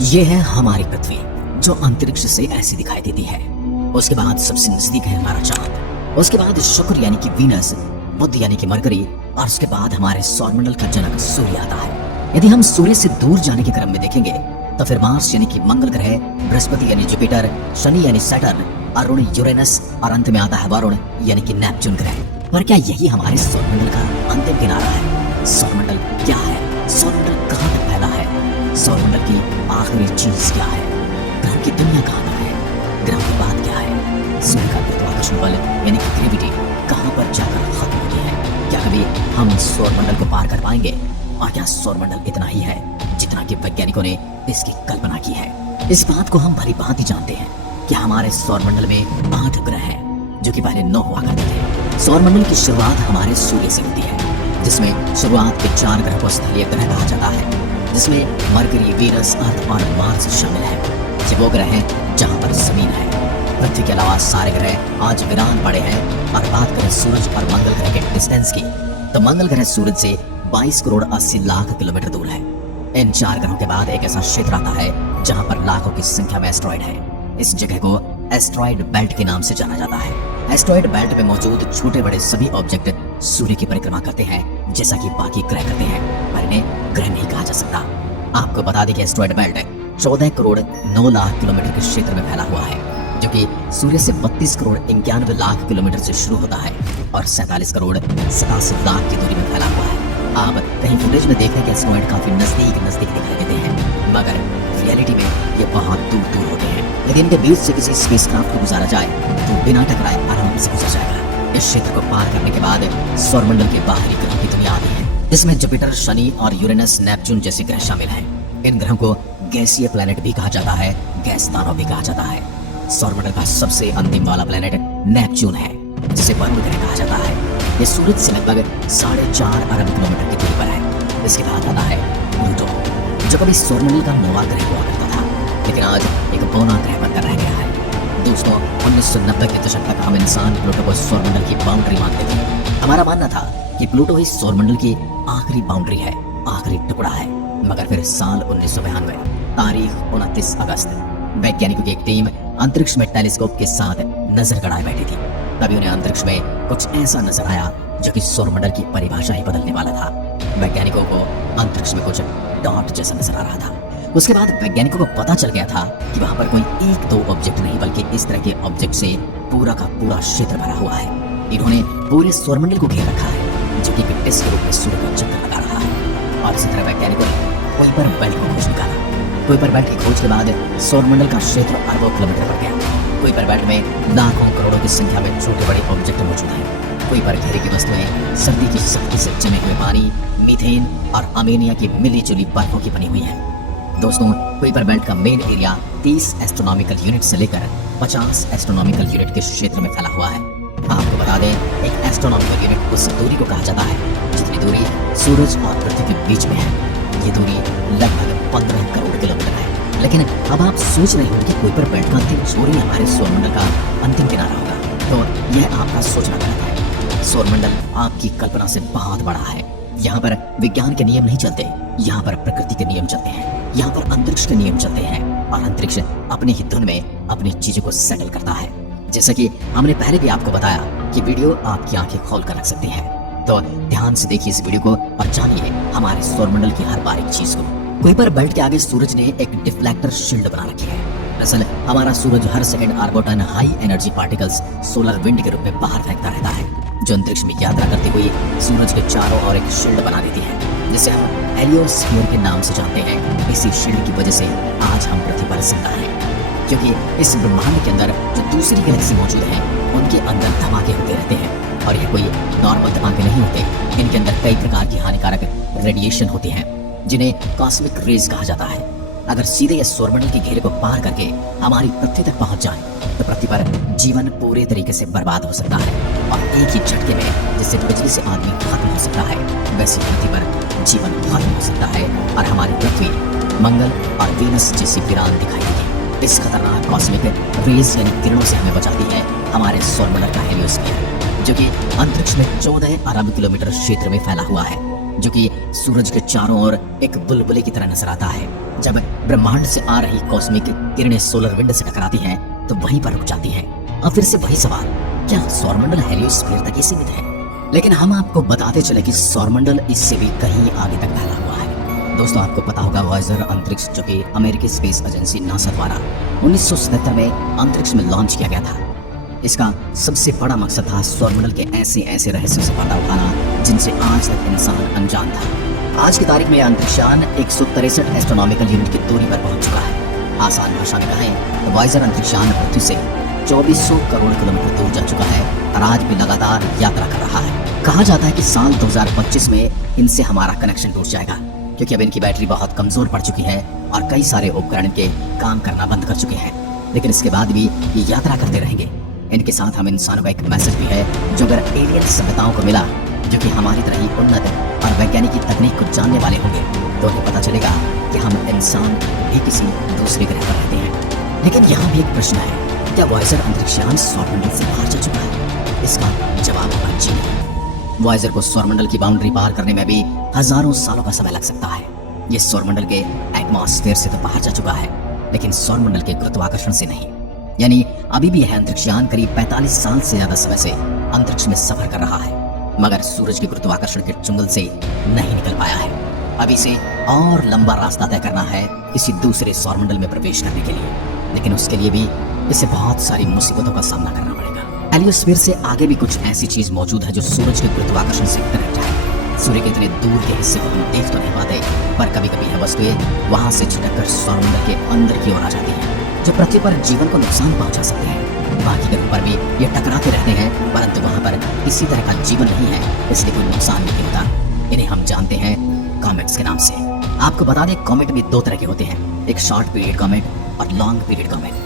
ये है हमारी पृथ्वी, जो अंतरिक्ष से ऐसी दिखाई देती है। उसके बाद सबसे नजदीक है हमारा चांद। उसके बाद शुक्र यानी कि वीनस, बुध यानी कि मरकरी, और उसके बाद हमारे सौरमंडल का जनक सूर्य आता है। यदि हम सूर्य से दूर जाने के क्रम में देखेंगे तो फिर मार्स यानी कि मंगल ग्रह, बृहस्पति यानी जुपिटर, शनि यानी सैटर्न, अरुण यूरेनस, और अंत में आता है वरुण यानी कि नेपच्यून ग्रह। पर क्या यही हमारे सौरमंडल का अंतिम किनारा है? सौरमंडल क्या है? सौरमंडल कहाँ तक फैला है? सौरमंडल की आखिरी चीज क्या है? ग्रह की दुनिया कहाँ पर है? ग्रह की बात क्या है? सूर्य का गुरुत्वाकर्षण बल यानी कि ग्रेविटी कहाँ पर जाकर खत्म होती है? क्या कभी हम सौरमंडल को पार कर पाएंगे? और क्या सौरमंडल इतना ही है जितना कि वैज्ञानिकों ने इसकी कल्पना की है? इस बात को हम भली भांति जानते हैं कि हमारे सौरमंडल में 8 ग्रह हैं, जो कि पहले 9 हुआ करते थे। सौरमंडल की शुरुआत हमारे सूर्य से होती है, जिसमें शुरुआत के 4 ग्रह को स्थलीय ग्रह कहा जाता है, जिसमें मरकरी, वीनस, अर्थ और मार्स शामिल है। ये वो ग्रह हैं जहाँ पर जमीन है। पृथ्वी के अलावा सारे ग्रह आज वीरान पड़े हैं। और बात करें सूरज और मंगल ग्रह के डिस्टेंस की, तो मंगल ग्रह सूरज से 22 करोड़ 80 लाख किलोमीटर दूर है। इन 4 ग्रहों के बाद एक ऐसा क्षेत्र आता है जहाँ पर लाखों की संख्या में एस्ट्रॉइड है। इस जगह को एस्ट्रॉइड बेल्ट के नाम से जाना जाता है। एस्ट्रॉइड बेल्ट में मौजूद छोटे बड़े सभी ऑब्जेक्ट सूर्य की परिक्रमा करते हैं, जैसा कि बाकी ग्रह करते हैं, पर इन्हें ग्रह नहीं कहा जा सकता। आपको बता दें कि asteroid belt 14 crore 9 lakh kilometre के क्षेत्र में फैला हुआ है, जो कि सूर्य से 32 करोड़ 91 लाख किलोमीटर से शुरू होता है और 47 करोड़ 87 लाख की दूरी में फैला हुआ है। आप कहीं फुटेज में देखते हैं कि एस्ट्रॉइड काफी नजदीक दिखाई देते हैं, मगर रियलिटी में ये बहुत दूर होते हैं। यदि इनके बीच से किसी स्पेसक्राफ्ट को गुजारा जाए तो बिना टकराए आराम से गुजर जाएगा। इस क्षेत्र को पार करने के बाद सौरमंडल के बाहरी ग्रहों की दुनिया आती है, जिसमें जुपिटर, शनि और यूरेनस, नेपच्यून जैसे ग्रह शामिल हैं। इन ग्रहों को गैसीय प्लैनेट भी कहा जाता है, गैस दानव भी कहा जाता है। सौरमंडल का सबसे अंतिम वाला प्लैनेट नेपच्यून है, जिसे वरुण ग्रह कहा जाता है। ये सूरज से लगभग 4.5 अरब किलोमीटर की दूरी पर है। इसके बाद आता है प्लूटो, जो कभी सौरमंडल का 9वां ग्रह हुआ करता था, लेकिन आज एक बौना ग्रह बनकर रह गया है। दोस्तों, 1990 के दशक तक हम इंसान प्लूटो को सौरमंडल की बाउंड्री मानते थे। हमारा मानना था कि प्लूटो ही सौरमंडल की आखिरी बाउंड्री है, आखिरी टुकड़ा है। मगर फिर साल 1992 तारीख 29 अगस्त, वैज्ञानिकों की एक टीम अंतरिक्ष में टेलीस्कोप के साथ नजर गड़ाए बैठी थी। तभी उन्हें अंतरिक्ष में कुछ ऐसा नजर आया जो कि सौरमंडल की परिभाषा ही बदलने वाला था। वैज्ञानिकों को अंतरिक्ष में कुछ डॉट जैसा नजर आ रहा था। उसके बाद वैज्ञानिकों को पता चल गया था कि वहां पर कोई 1-2 ऑब्जेक्ट नहीं, बल्कि इस तरह के ऑब्जेक्ट से पूरा का पूरा क्षेत्र भरा हुआ है। इन्होंने पूरे सौरमंडल को घेर रखा है, जो कि गिट्टिस के रूप में सूर्य का चक्कर लगा रहा है। और इसी तरह वैज्ञानिकों ने कुइपर बेल्ट को खोज निकाला। कुइपर बेल्ट की खोज के बाद सौरमंडल का क्षेत्र अरबों किलोमीटर बढ़ गया। कुइपर बेल्ट में लाखों करोड़ों की संख्या में छोटे बड़े ऑब्जेक्ट मौजूद हैं। कुइपर घेरे की वस्तुएं सर्दी की शक्ति से जमे हुए पानी, मीथेन और अमोनिया की मिली जुली बर्फों की बनी हुई है। दोस्तों, कुइपर बेल्ट का मेन एरिया 30 एस्ट्रोनॉमिकल यूनिट से लेकर 50 एस्ट्रोनॉमिकल यूनिट के क्षेत्र में फैला हुआ है। आपको बता दें, एक एस्ट्रोनॉमिकल यूनिट उस दूरी को कहा जाता है जितनी दूरी सूरज और पृथ्वी के बीच में है। ये दूरी लगभग 15 करोड़ किलोमीटर है। लेकिन अब आप सोच रहे होंगे कि कुइपर बेल्ट का अंतिम छोर ही हमारे सौरमंडल का अंतिम किनारा होगा, तो यह आपका सोचना गलत है। सौरमंडल आपकी कल्पना से बहुत बड़ा है। यहाँ पर विज्ञान के नियम नहीं चलते, यहाँ पर प्रकृति के नियम चलते हैं। यहाँ पर अंतरिक्ष के नियम चलते हैं और अंतरिक्ष अपनी ही धुन में अपनी चीजों को सेटल करता है। जैसा कि हमने पहले भी आपको बताया कि वीडियो आपकी आंखें खोल कर रख सकती है, तो ध्यान से देखिए इस वीडियो को और जानिए हमारे सौरमंडल की हर बारीक चीज को। कुइपर बेल्ट के आगे सूरज ने एक डिफ्लेक्टर शील्ड बना रखी है। दरअसल हमारा सूरज हर सेकंड अरबों ton high energy particles solar wind के रूप में बाहर फेंकता रहता है, जो अंतरिक्ष में यात्रा करती हुई सूरज के चारों ओर एक शील्ड बना देती है, जिसे हम हेलियोस्फीयर के नाम से जानते हैं। इसी शील्ड की वजह से आज हम पृथ्वी पर जिंदा हैं, क्योंकि इस ब्रह्मांड के अंदर जो दूसरी गैलेक्सी मौजूद है उनके अंदर धमाके होते रहते हैं, और ये कोई नॉर्मल धमाके नहीं होते। इनके अंदर कई प्रकार की हानिकारक रेडिएशन होती है, जिन्हें कॉस्मिक रेज कहा जाता है। अगर सीधे इस सौरमंडल के घेरे को पार करके हमारी पृथ्वी तक पहुंच जाए तो पृथ्वी पर जीवन पूरे तरीके से बर्बाद हो सकता है, और एक ही झटके में जिससे बिजली से आदमी खत्म हो सकता है, वैसे पृथ्वी पर जीवन खत्म हो सकता है और हमारी पृथ्वी मंगल और वीनस जैसी वीरान दिखाई देगी। इस खतरनाक कॉस्मिक रेज यानी किरणों से हमें बचाती है हमारे सौरमंडल का हेलियोस्फीयर, जो कि अंतरिक्ष में 14 अरब किलोमीटर क्षेत्र में फैला हुआ है। जो कि सूरज के चारों ओर एक बुलबुले की तरह नजर आता है। जब ब्रह्मांड से आ रही कॉस्मिक किरणें सोलर विंड से टकराती हैं तो वहीं पर रुक जाती हैं। अब फिर से वही सवाल, क्या सौरमंडल हेलियोस्फीयर तक ही सीमित है? लेकिन हम आपको बताते चले कि सौरमंडल इससे भी कहीं आगे तक फैला हुआ है। दोस्तों, आपको पता होगा वॉयेजर अंतरिक्ष, जो कि अमेरिकी स्पेस एजेंसी नासा द्वारा 1977 में अंतरिक्ष में लॉन्च किया गया था। इसका सबसे बड़ा मकसद था सौरमंडल के ऐसे रहस्यों से पर्दा उठाना जिनसे आज तक इंसान अनजान था। आज की तारीख में यह अंतरिक्षयान 163 एस्ट्रोनॉमिकल यूनिट की दूरी पर पहुंच चुका है। आसान भाषा में कहें तो वॉयेजर अंतरिक्षयान पृथ्वी से 2400 करोड़ किलोमीटर दूर जा चुका है और आज भी लगातार यात्रा कर रहा है। कहा जाता है कि साल 2025 में इनसे हमारा कनेक्शन टूट जाएगा, क्योंकि अब इनकी बैटरी बहुत कमजोर पड़ चुकी है और कई सारे उपकरण के काम करना बंद कर चुके हैं। लेकिन इसके बाद भी ये यात्रा करते रहेंगे। इनके साथ हम इंसानों का एक मैसेज भी है, जो अगर एलियन सभ्यताओं को मिला जो कि हमारी तरह ही उन्नत और वैज्ञानिक तकनीक को जानने वाले होंगे, तो उन्हें पता चलेगा कि हम इंसान भी किसी दूसरे ग्रह पर रहते हैं। लेकिन यहाँ भी एक प्रश्न है, क्या वॉयेजर अंतरिक्षयान सौरमंडल से बाहर जा चुका है? इसका जवाब होगा जी नहीं। वॉयेजर को सौरमंडल की बाउंड्री पार करने में भी हजारों सालों का समय लग सकता है। ये सौरमंडल के एटमॉस्फेयर से तो बाहर जा चुका है, लेकिन सौरमंडल के गुरुत्वाकर्षण से नहीं। यानी अभी भी यह अंतरिक्षयान करीब 45 साल से ज्यादा समय से अंतरिक्ष में सफर कर रहा है, मगर सूरज के गुरुत्वाकर्षण के चुंगल से नहीं निकल पाया है। अभी से और लंबा रास्ता तय करना है किसी दूसरे सौरमंडल में प्रवेश करने के लिए, लेकिन उसके लिए भी इसे बहुत सारी मुसीबतों का सामना करना पड़ेगा। हेलियोस्फीयर से आगे भी कुछ ऐसी चीज मौजूद है जो सूरज के गुरुत्वाकर्षण से कनेक्ट है। सूर्य के इतने दूर के हिस्से को हम देख तो नहीं पाते, पर कभी कभी यह वस्तुएं वहां से छिटककर सौरमंडल के अंदर की ओर आ जाती है, जो पृथ्वी पर जीवन को नुकसान पहुंचा सकते हैं। बाकी ग्रहों पर भी ये टकराते रहते हैं, परंतु वहां पर किसी तरह का जीवन नहीं है, इसलिए कोई नुकसान नहीं होता। इन्हें हम जानते हैं कॉमेट्स के नाम से। आपको बता दें, कॉमेट भी दो तरह के होते हैं, एक शॉर्ट पीरियड कॉमेट और long period comet.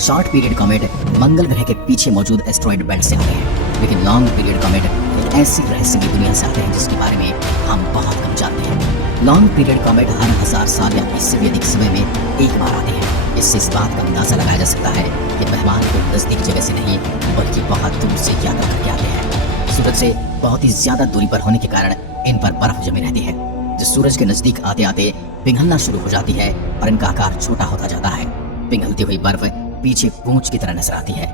Short period comet मंगल ग्रह के पीछे मौजूद एस्ट्रॉइड बेल्ट से आते हैं, लेकिन लॉन्ग पीरियड कॉमेट एक ऐसी रहस्यमयी दुनिया से आते हैं जिसके बारे में हम बहुत कम जानते हैं। लॉन्ग पीरियड कॉमेट हर 1000 साल या इससे भी अधिक समय में एक बार आते हैं। इससे इस बात का अंदाजा लगाया जा सकता है कि मेहमान को नजदीक जगह से नहीं बल्कि बहुत दूर से यात्रा करके आते हैं। सूरज से बहुत ही ज्यादा दूरी पर होने के कारण इन पर बर्फ जमी रहती है, जो सूरज के नजदीक आते आते पिघलना शुरू हो जाती है और इनका आकार छोटा होता जाता है। पिघलती हुई बर्फ पीछे पूंछ की तरह नजर आती है।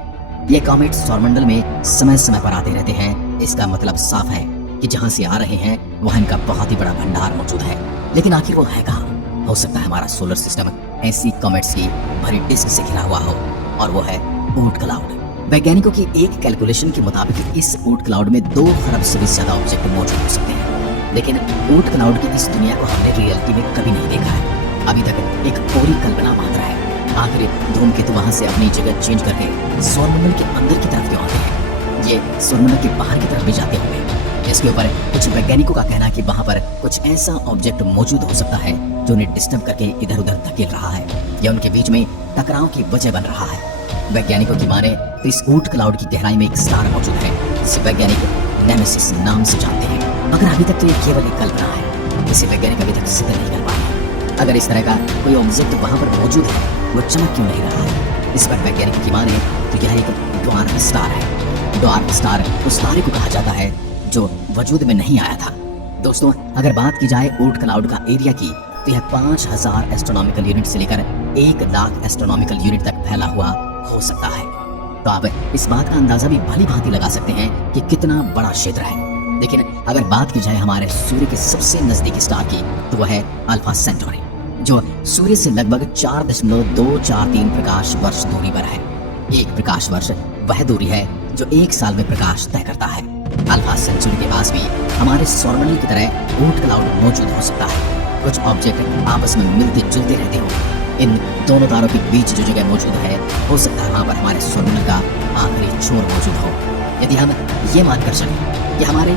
ये कॉमेट सौरमंडल में समय समय पर आते रहते हैं। इसका मतलब साफ है कि जहां से आ रहे हैं वहां इनका बहुत ही बड़ा भंडार मौजूद है। लेकिन आखिर वो है कहाँ? हो सकता है हमारा सोलर सिस्टम ऐसी कॉमेट्स की भरी डिस्क से घिरा हुआ हो, और वो है ऊट क्लाउड। वैज्ञानिकों की एक कैलकुलेशन के मुताबिक इस ऊट क्लाउड में 2 खरब से भी ज्यादा ऑब्जेक्ट मौजूद हो सकते हैं। लेकिन ऊट क्लाउड की इस दुनिया को हमने रियलिटी में कभी नहीं देखा है। अभी तक एक पूरी कल्पना मात्र है। आखिर धूमकेतु वहां से अपनी जगह चेंज करके सौरमंडल के अंदर की तरफ क्यों आते हैं? ये सौरमंडल के बाहर की तरफ भी जाते होंगे। इसके ऊपर कुछ वैज्ञानिकों का कहना है कि वहां पर कुछ ऐसा ऑब्जेक्ट मौजूद हो सकता है जो उन्हें डिस्टर्ब करके इधर उधर धकेल रहा है या उनके बीच में टकराव की वजह बन रहा है। वैज्ञानिकों की माने तो इस ऊट क्लाउड की गहराई में एक स्टार मौजूद है जिसे वैज्ञानिक नेमेसिस नाम से जानते हैं, मगर अभी तक तो ये केवल एक कल्पना है। इसे वैज्ञानिक अभी तक सिद्ध नहीं कर पाए। अगर इस तरह का कोई ऑब्जेक्ट वहां पर मौजूद है, वो चमक क्यों नहीं रहा है? इस पर वैज्ञानिकों की माने तो यह एक ड्वार्फ स्टार है। ड्वार्फ स्टार उस तारे को कहा जाता है जो वजूद में नहीं आया था। दोस्तों, अगर बात की जाए ऊट क्लाउड का एरिया की, तो यह 5000 एस्ट्रोनॉमिकल यूनिट से लेकर 1 लाख एस्ट्रोनॉमिकल यूनिट तक फैला हुआ हो सकता है। तो आप इस बात का अंदाजा भी भली भांति लगा सकते हैं कि कितना बड़ा क्षेत्र है। लेकिन अगर बात की जाए हमारे सूर्य के सबसे नजदीकी स्टार की, तो वह है अल्फा सेंटोरी, जो सूर्य से लगभग 4.243 प्रकाश वर्ष दूरी पर है। एक प्रकाश वर्ष वह दूरी है जो 1 साल में प्रकाश तय करता है। अल्फा सेंचुरी के पास भी हमारे सौरमंडल की तरह ऊट क्लाउड मौजूद हो सकता है। कुछ ऑब्जेक्ट आपस में मिलते जुलते रहते हो। इन दोनों तारों के बीच जो जगह मौजूद है, हो सकता है वहां पर हमारे सौरमंडल का आखिरी छोर मौजूद हो। यदि हम ये मानकर चलें कि हमारे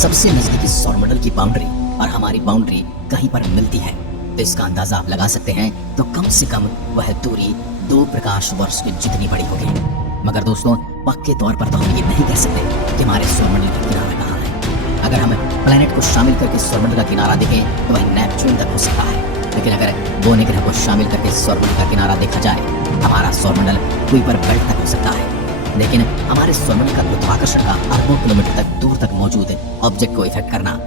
सबसे नजदीकी सौरमंडल की बाउंड्री और हमारी बाउंड्री कहीं पर मिलती है, तो इसका अंदाजा आप लगा सकते हैं। तो कम से कम वह दूरी 2 प्रकाश वर्ष की जितनी बड़ी होगी। मगर दोस्तों, पक्के तौर पर तो हम ये नहीं कह सकते कि हमारे सौरमंडल का किनारा कहाँ है। अगर हम प्लैनेट को शामिल करके सौरमंडल का किनारा देखें तो वह नेपच्यून तक हो सकता है। लेकिन अगर बोने ग्रह को शामिल करके सौरमंडल का किनारा देखा जाए, हमारा सौरमंडल कुइपर बेल्ट तक हो सकता है। लेकिन हमारे सौरमंडल का गुरुत्वाकर्षण का अरबों किलोमीटर तक दूर तक मौजूद ऑब्जेक्ट को इफेक्ट करना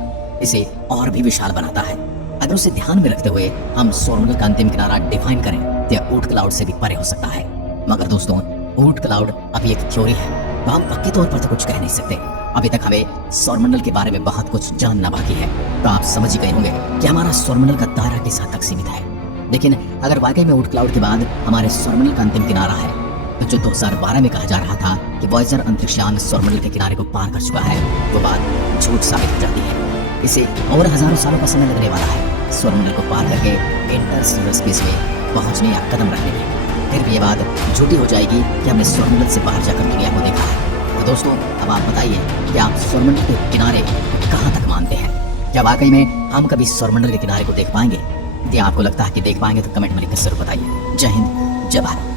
इसे और भी विशाल बनाता है। अगर उसे ध्यान में रखते हुए हम सौरमंडल का अंतिम किनारा डिफाइन करें तो यह ऊट क्लाउड से भी परे हो सकता है। मगर दोस्तों, ऊट क्लाउड अभी एक थ्योरी है, तो हम पक्के तौर पर तो कुछ कह नहीं सकते। अभी तक हमें सौरमंडल के बारे में बहुत कुछ जानना बाकी है। तो आप समझ ही गए होंगे कि हमारा सौरमंडल का दायरा किस हद तक सीमित है। लेकिन अगर वाकई में ऊट क्लाउड के बाद हमारे सौरमंडल का अंतिम किनारा है, तो जो 2012 में कहा जा रहा था कि वॉयेजर अंतरिक्ष यान सौरमंडल के किनारे को पार कर चुका है, वो बात झूठ साबित हो जाती है। इसे और हजारों सालों का समय लगने वाला है सौरमंडल को पार करके इंटरस्टेलर स्पेस में पहुंचने या कदम रखने में। फिर भी ये बात झूठी हो जाएगी कि हमने सौरमंडल से बाहर जाकर दुनिया को देखा है। तो दोस्तों, अब आप बताइए कि आप सौरमंडल के किनारे कहाँ तक मानते हैं? क्या वाकई में हम कभी सौरमंडल के किनारे को देख पाएंगे? यदि आपको लगता है कि देख पाएंगे तो कमेंट में लिखकर जरूर बताइए। जय हिंद, जय भारत।